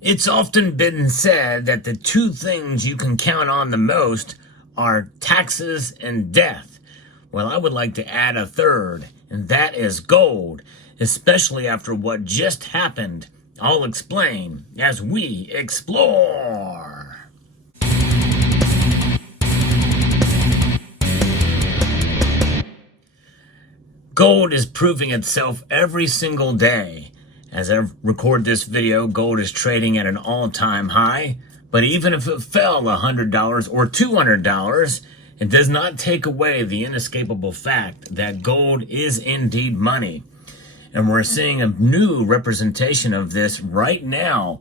It's often been said that the two things you can count on the most are taxes and death. Well, I would like to add a third, and that is gold, especially after what just happened. I'll explain as we explore. Gold is proving itself every single day. As I record this video, gold is trading at an all-time high, but even if it fell $100 or $200, it does not take away the inescapable fact that gold is indeed money. And we're seeing a new representation of this right now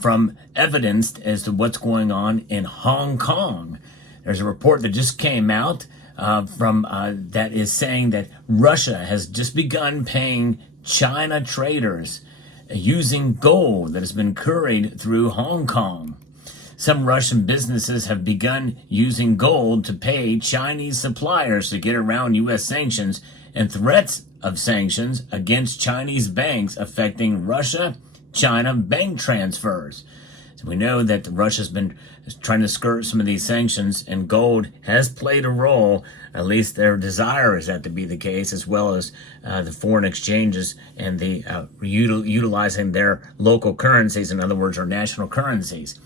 from evidence as to what's going on in Hong Kong. There's a report that just came out that is saying that Russia has just begun paying China traders using gold that has been couried through Hong Kong. Some Russian businesses have begun using gold to pay Chinese suppliers to get around U.S. sanctions and threats of sanctions against Chinese banks affecting Russia-China bank transfers. So we know that Russia's been trying to skirt some of these sanctions, and gold has played a role. At least their desire is that to be the case, as well as the foreign exchanges and the utilizing their local currencies, in other words, our national currencies.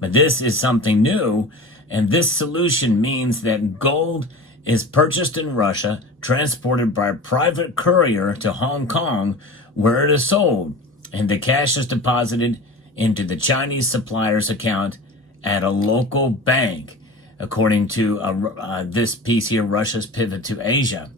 But this is something new, and this solution means that gold is purchased in Russia, transported by a private courier to Hong Kong, where it is sold, and the cash is deposited into the Chinese supplier's account at a local bank, according to this piece here, Russia's pivot to Asia.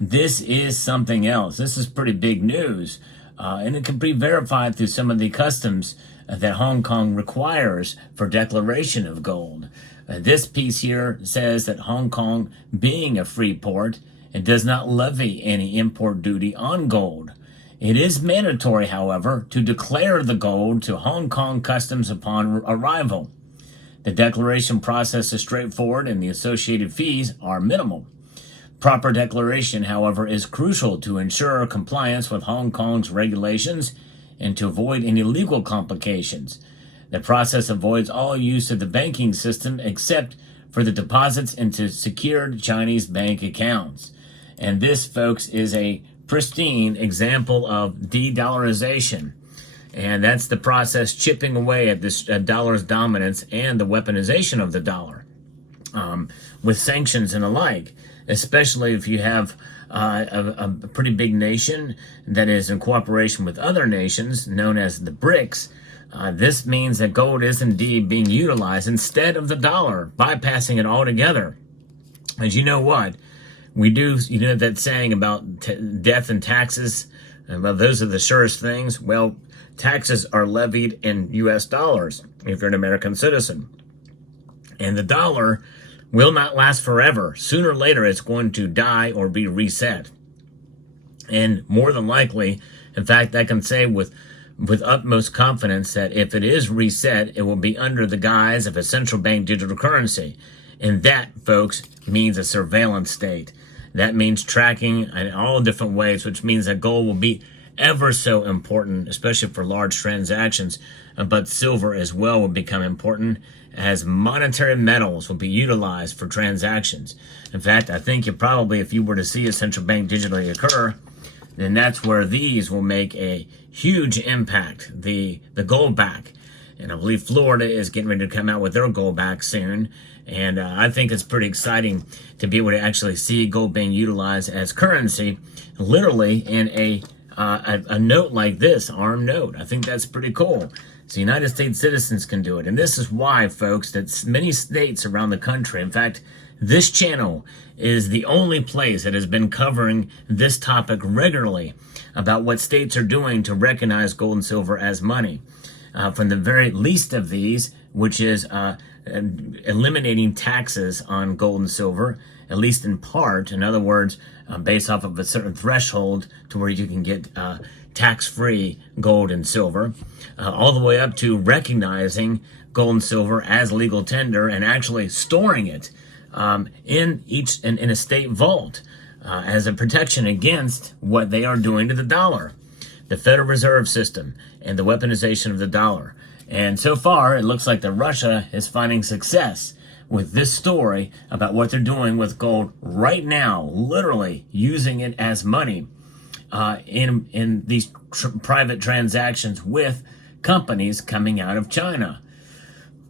This is something else. This is pretty big news, and it can be verified through some of the customs that Hong Kong requires for declaration of gold. This piece here says that Hong Kong, being a free port, it does not levy any import duty on gold. It is mandatory, however, to declare the gold to Hong Kong customs upon arrival. The declaration process is straightforward and the associated fees are minimal. Proper declaration, however, is crucial to ensure compliance with Hong Kong's regulations and to avoid any legal complications. The process avoids all use of the banking system except for the deposits into secured Chinese bank accounts. And this, folks, is a pristine example of de-dollarization. And that's the process chipping away at this dollar's dominance and the weaponization of the dollar with sanctions and the like, especially if you have a pretty big nation that is in cooperation with other nations known as the BRICS. This means that gold is indeed being utilized instead of the dollar, bypassing it altogether. As you know what? We do, that saying about death and taxes, well, those are the surest things. Well, taxes are levied in U.S. dollars if you're an American citizen. And the dollar will not last forever. Sooner or later, it's going to die or be reset. And more than likely, in fact, I can say with utmost confidence that if it is reset, it will be under the guise of a central bank digital currency. And that, folks, means a surveillance state. That means tracking in all different ways, which means that gold will be ever so important, especially for large transactions. But silver as well will become important as monetary metals will be utilized for transactions. In fact, I think if you were to see a central bank digitally occur, then that's where these will make a huge impact, the gold back. And I believe Florida is getting ready to come out with their gold back soon. And I think it's pretty exciting to be able to actually see gold being utilized as currency, literally in a note like this, armed note. I think that's pretty cool. So United States citizens can do it. And this is why, folks, that many states around the country, in fact, this channel is the only place that has been covering this topic regularly about what states are doing to recognize gold and silver as money. From the very least of these, which is eliminating taxes on gold and silver, at least in part. In other words, based off of a certain threshold to where you can get tax-free gold and silver, all the way up to recognizing gold and silver as legal tender and actually storing it in a state vault as a protection against what they are doing to the dollar. the Federal Reserve System, and the weaponization of the dollar. And so far, it looks like that Russia is finding success with this story about what they're doing with gold right now, literally using it as money in these private transactions with companies coming out of China.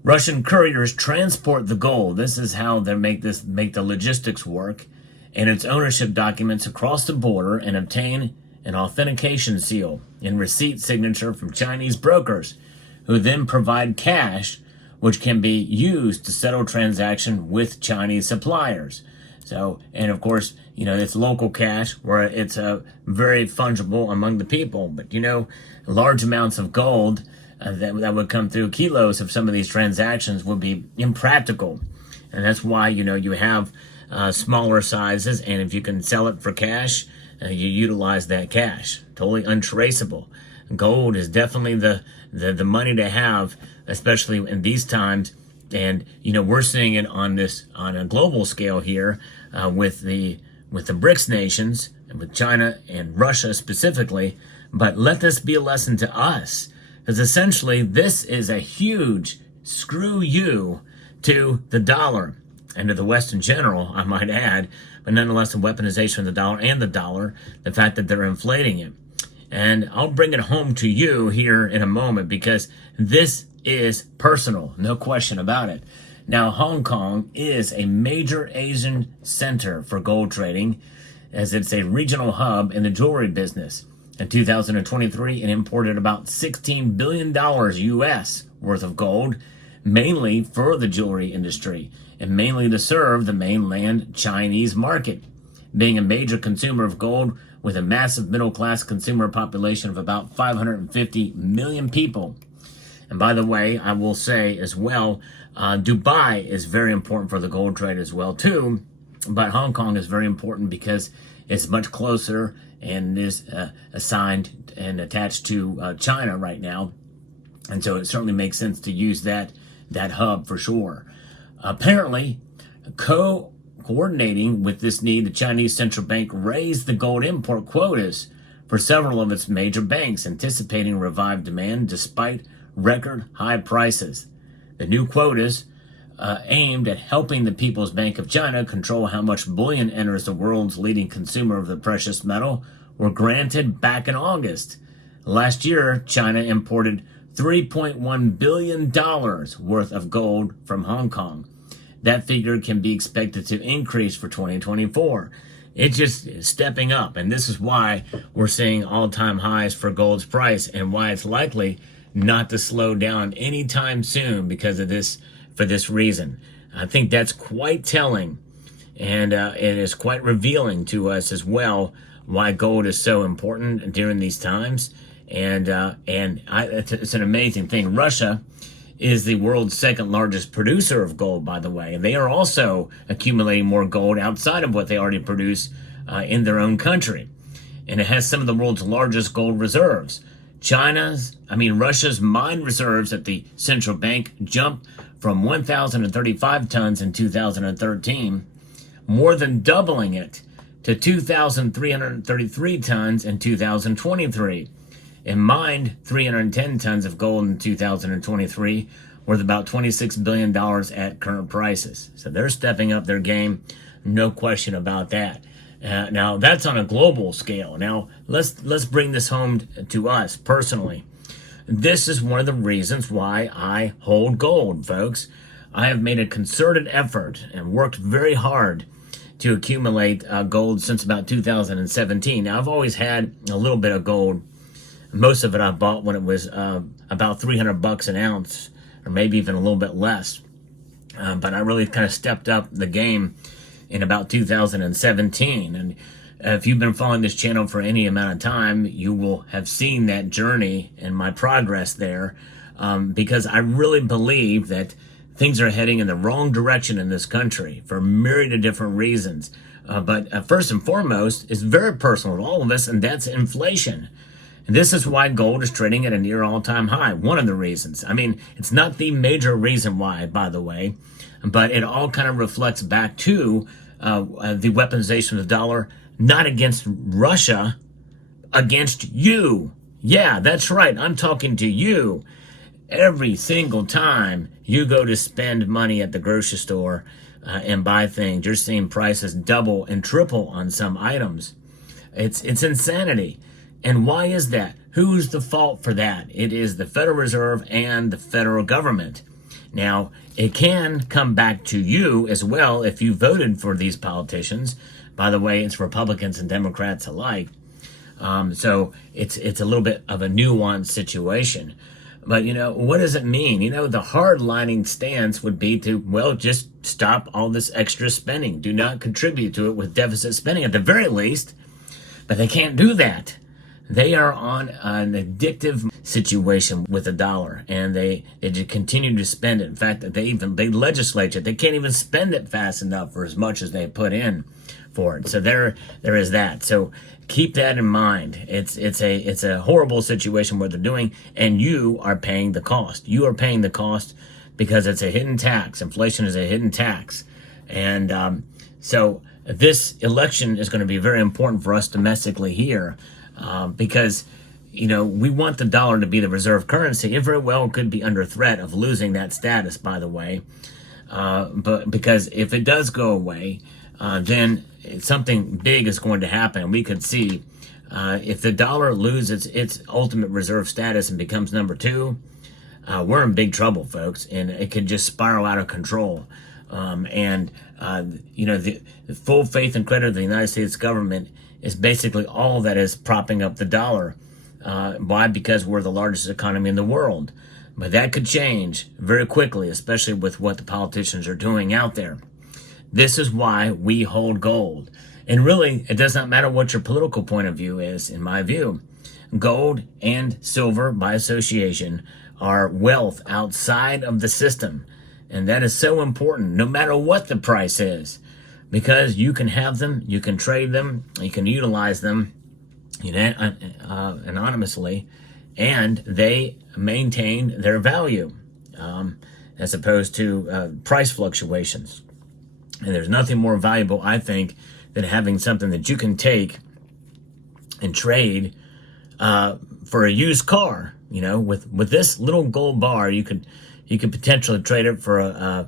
Russian couriers transport the gold. This is how they make the logistics work, and its ownership documents across the border, and obtain an authentication seal and receipt signature from Chinese brokers, who then provide cash, which can be used to settle transaction with Chinese suppliers. So, and of course, it's local cash where it's very fungible among the people. But, large amounts of gold that would come through, kilos of some of these transactions, would be impractical. And that's why, you have smaller sizes, and if you can sell it for cash, you utilize that cash. Totally untraceable. Gold is definitely the money to have, especially in these times. And we're seeing it on a global scale here with the BRICS nations, and with China and Russia specifically. But let this be a lesson to us, because essentially this is a huge screw you to the dollar and to the West in general, I might add. But nonetheless, the weaponization of the dollar, the fact that they're inflating it. And I'll bring it home to you here in a moment, because this is personal, no question about it. Now, Hong Kong is a major Asian center for gold trading, as it's a regional hub in the jewelry business. In 2023, it imported about $16 billion US worth of gold, mainly for the jewelry industry, and mainly to serve the mainland Chinese market. Being a major consumer of gold, with a massive middle-class consumer population of about 550 million people. And by the way, I will say as well, Dubai is very important for the gold trade as well too, but Hong Kong is very important because it's much closer and is assigned and attached to China right now. And so it certainly makes sense to use that hub for sure. Apparently, coordinating with this need, the Chinese central bank raised the gold import quotas for several of its major banks, anticipating revived demand despite record high prices. The new quotas, aimed at helping the People's Bank of China control how much bullion enters the world's leading consumer of the precious metal, were granted back in August. Last year, China imported $3.1 billion worth of gold from Hong Kong. That figure can be expected to increase for 2024. It's just stepping up, and this is why we're seeing all-time highs for gold's price, and why it's likely not to slow down anytime soon because of this, for this reason. I think that's quite telling, and it is quite revealing to us as well why gold is so important during these times. And it's an amazing thing. Russia is the world's second largest producer of gold, by the way. And they are also accumulating more gold outside of what they already produce in their own country. And it has some of the world's largest gold reserves. Russia's mine reserves at the central bank jumped from 1,035 tons in 2013, more than doubling it to 2,333 tons in 2023. And mined 310 tons of gold in 2023, worth about $26 billion at current prices. So they're stepping up their game, no question about that. Now, that's on a global scale. Now, let's bring this home to us personally. This is one of the reasons why I hold gold, folks. I have made a concerted effort and worked very hard to accumulate gold since about 2017. Now, I've always had a little bit of gold. Most of it I bought when it was about $300 an ounce, or maybe even a little bit less. But I really kind of stepped up the game in about 2017. And if you've been following this channel for any amount of time, you will have seen that journey and my progress there, because I really believe that things are heading in the wrong direction in this country for a myriad of different reasons. But first and foremost, it's very personal to all of us, and that's inflation. And this is why gold is trading at a near all-time high. One of the reasons. It's not the major reason why, by the way, but it all kind of reflects back to the weaponization of the dollar, not against Russia, against you, Yeah, that's right. I'm talking to you. Every single time you go to spend money at the grocery store and buy things, you're seeing prices double and triple on some items. It's insanity. And why is that? Who's the fault for that? It is the Federal Reserve and the federal government. Now, it can come back to you as well if you voted for these politicians. By the way, it's Republicans and Democrats alike. So it's a little bit of a nuanced situation. But, what does it mean? The hard-lining stance would be to, well, just stop all this extra spending. Do not contribute to it with deficit spending at the very least. But they can't do that. They are on an addictive situation with the dollar, and they just continue to spend it. In fact, they legislate it. They can't even spend it fast enough for as much as they put in for it. So there is that. So keep that in mind. It's a horrible situation what they're doing, and you are paying the cost. You are paying the cost because it's a hidden tax. Inflation is a hidden tax, and so this election is going to be very important for us domestically here, because we want the dollar to be the reserve currency. It very well could be under threat of losing that status, by the way, but because if it does go away, then something big is going to happen. We could see if the dollar loses its ultimate reserve status and becomes number two, we're in big trouble, folks, and it could just spiral out of control. The full faith and credit of the United States government is basically all that is propping up the dollar. Why? Because we're the largest economy in the world. But that could change very quickly, especially with what the politicians are doing out there. This is why we hold gold. And really, it does not matter what your political point of view is, in my view. Gold and silver, by association, are wealth outside of the system. And that is so important, no matter what the price is, because you can have them, you can trade them, you can utilize them anonymously, and they maintain their value as opposed to price fluctuations. And there's nothing more valuable, I think, than having something that you can take and trade for a used car. With this little gold bar, you could potentially trade it for a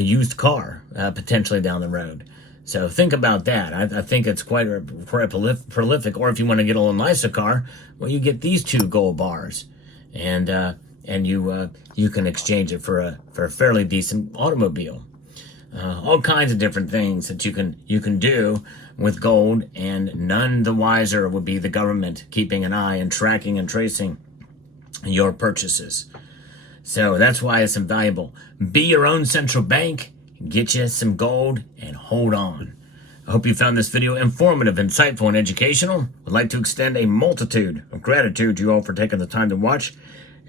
used car potentially down the road. So think about that. I think it's quite prolific. Or if you want to get a little nicer car, well, you get these two gold bars, and you can exchange it for a fairly decent automobile. All kinds of different things that you can do with gold, and none the wiser would be the government keeping an eye and tracking and tracing your purchases. So that's why it's invaluable. Be your own central bank, get you some gold, and hold on. I hope you found this video informative, insightful, and educational. I'd like to extend a multitude of gratitude to you all for taking the time to watch,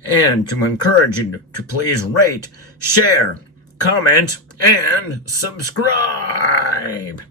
and to encourage you to please rate, share, comment, and subscribe.